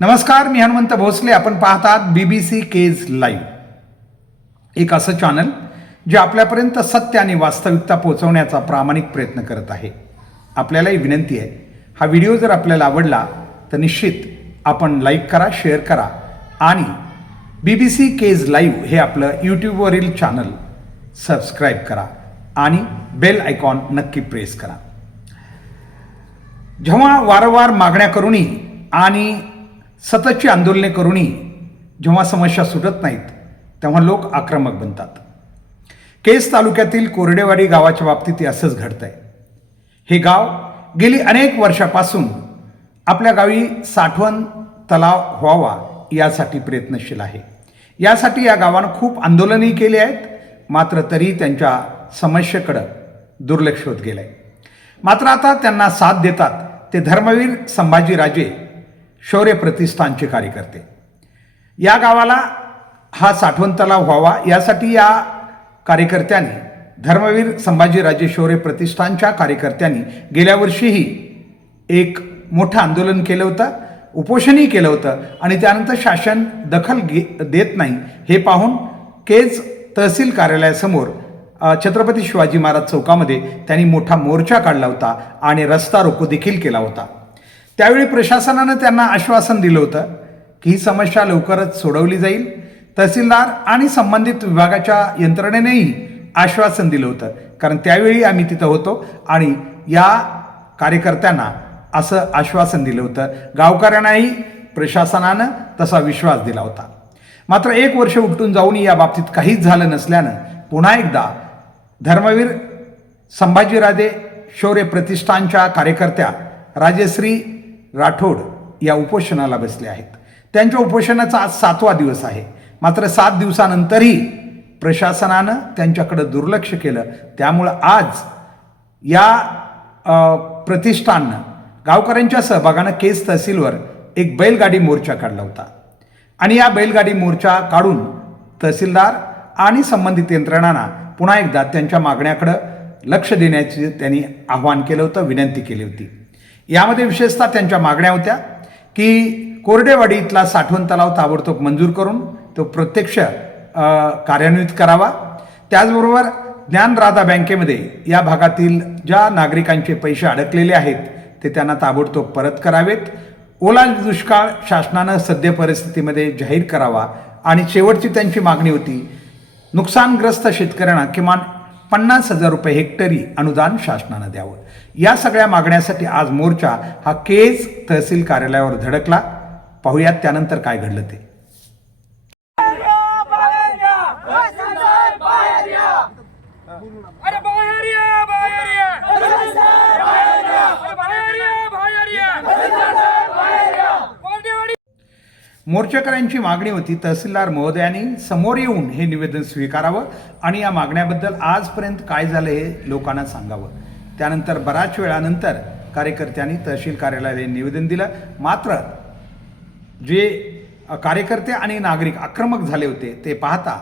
नमस्कार मी हनुमंत भोसले. आपण पाहतात B B C Kej live एक असं चॅनल जे आपल्यापर्यंत सत्य आणि वास्तविकता पोहोचवण्याचा प्रामाणिक प्रयत्न करत आहे. आपल्यालाही विनंती आहे. हा व्हिडिओ जर आपल्याला आवडला तर निश्चित आपण लाईक करा शेअर करा आणि B B C Kej live हे आपलं यूट्यूबवरील चॅनल सबस्क्राईब करा आणि बेल आयकॉन नक्की प्रेस करा. जेव्हा वारंवार मागण्या करूनही आणि सततची आंदोलने करूनही जेव्हा समस्या सुटत नाहीत तेव्हा लोक आक्रमक बनतात. केस तालुक्यातील कोरडेवाडी गावाच्या बाबतीत असंच घडतं आहे हे गाव गेली अनेक वर्षापासून आपल्या गावी साठवण तलाव व्हावा यासाठी प्रयत्नशील आहे. यासाठी या गावानं खूप आंदोलनही केली आहेत मात्र तरी त्यांच्या समस्येकडं दुर्लक्ष होत गेलं आहे मात्र आता त्यांना साथ देतात ते धर्मवीर संभाजीराजे शौर्य प्रतिष्ठानचे कार्यकर्ते. या गावाला हा साठवण तलाव व्हावा यासाठी या कार्यकर्त्यांनी धर्मवीर संभाजीराजे शौर्य प्रतिष्ठानच्या कार्यकर्त्यांनी गेल्या वर्षीही एक मोठं आंदोलन केलं होतं उपोषणही केलं होतं आणि त्यानंतर शासन दखल घे देत नाही हे पाहून केज तहसील कार्यालयासमोर छत्रपती शिवाजी महाराज चौकामध्ये त्यांनी मोठा मोर्चा काढला होता आणि रस्ता रोको देखील केला होता. त्यावेळी प्रशासनानं त्यांना आश्वासन दिलं होतं की ही समस्या लवकरच सोडवली जाईल. तहसीलदार आणि संबंधित विभागाच्या यंत्रणेनेही आश्वासन दिलं होतं. कारण त्यावेळी आम्ही तिथं होतो आणि या कार्यकर्त्यांना असं आश्वासन दिलं होतं. गावकऱ्यांनाही प्रशासनानं तसा विश्वास दिला होता. मात्र एक वर्ष उपटून जाऊनही या बाबतीत काहीच झालं नसल्यानं पुन्हा एकदा धर्मवीर संभाजीराजे शौर्य प्रतिष्ठानच्या कार्यकर्त्या राजश्री राठोड या उपोषणाला बसले आहेत. त्यांच्या उपोषणाचा आज सातवा दिवस आहे. मात्र सात दिवसानंतरही प्रशासनानं त्यांच्याकडं दुर्लक्ष केलं. त्यामुळं आज या प्रतिष्ठाननं गावकऱ्यांच्या सहभागानं केस तहसीलवर एक बैलगाडी मोर्चा काढला होता. आणि या बैलगाडी मोर्चा काढून तहसीलदार आणि संबंधित यंत्रणांना पुन्हा एकदा त्यांच्या मागण्याकडं लक्ष देण्याचे त्यांनी आवाहन केलं होतं विनंती केली होती. यामध्ये विशेषतः त्यांच्या मागण्या होत्या की कोरडेवाडी इथला साठवण तलाव ताबडतोब मंजूर करून तो प्रत्यक्ष कार्यान्वित करावा. त्याचबरोबर ज्ञानराधा बँकेमध्ये या भागातील ज्या नागरिकांचे पैसे अडकलेले आहेत ते त्यांना ताबडतोब परत करावेत. ओला दुष्काळ शासनानं सद्य परिस्थितीमध्ये जाहीर करावा. आणि शेवटची त्यांची मागणी होती नुकसानग्रस्त शेतकऱ्यांना किमान पन्नास हजार रुपये हेक्टरी अनुदान शासनानं द्यावं. या सगळ्या मागण्यासाठी आज मोर्चा हा केज तहसील कार्यालयावर धडकला. पाहूयात त्यानंतर काय घडलं ते अरे बाहेर या बाहेर या अरे बाहेर या बाहेर या कोरडेवाडी मोर्चेकऱ्यांची मागणी होती तहसीलदार महोदयांनी समोर येऊन हे निवेदन स्वीकारावं आणि या मागण्याबद्दल आजपर्यंत काय झालं हे लोकांना सांगावं. त्यानंतर बऱ्याच वेळानंतर कार्यकर्त्यांनी तहसील कार्यालयाला निवेदन दिलं. मात्र जे कार्यकर्ते आणि नागरिक आक्रमक झाले होते ते पाहता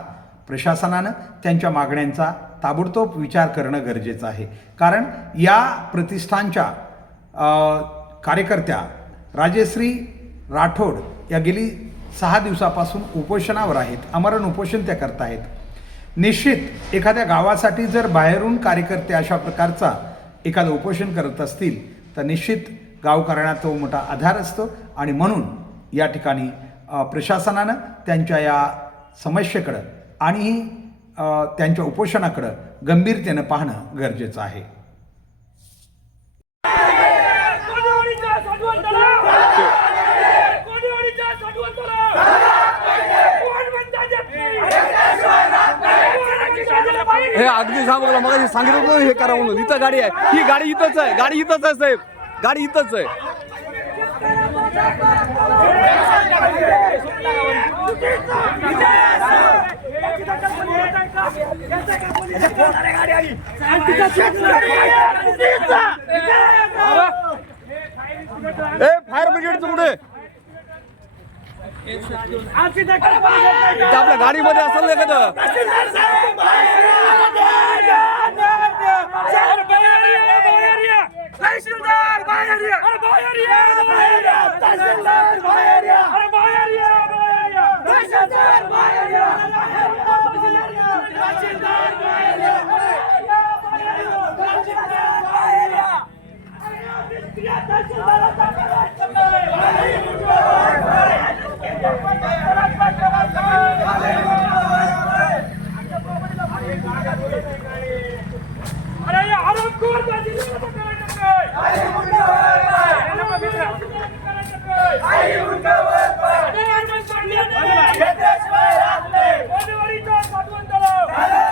प्रशासनानं त्यांच्या मागण्यांचा ताबडतोब विचार करणं गरजेचं आहे. कारण या प्रतिष्ठानच्या कार्यकर्त्या राजेश्री राठोड या गेली सहा दिवसापासून उपोषणावर आहेत अमरण उपोषण त्या करत आहेत निश्चित एखाद्या गावासाठी जर बाहेरून कार्यकर्ते अशा प्रकारचा एखादं उपोषण करत असतील तर निश्चित गावकऱ्यांना तो मोठा आधार असतो आणि म्हणून या ठिकाणी प्रशासनानं त्यांच्या या समस्येकडं आणि त्यांच्या उपोषणाकडं गंभीरतेनं पाहणं गरजेचं आहे कोरडेवाडीचा साठवण तलाव कोरडेवाडीचा साठवण तलाव कोण म्हणता येत नाही हे अगदी सांगू सांगितलं होतं हे करा म्हणून. इथं गाडी आहे. ही गाडी इथंच आहे. गाडी इथंच आहे साहेब. गाडी इथंच आहे. ए फायर ब्रिगेडचं कुठे? आपल्या गाडीमध्ये असेल ना एखादं. أنا بايريا بايريا تحصيلدار بايريا أنا Hello!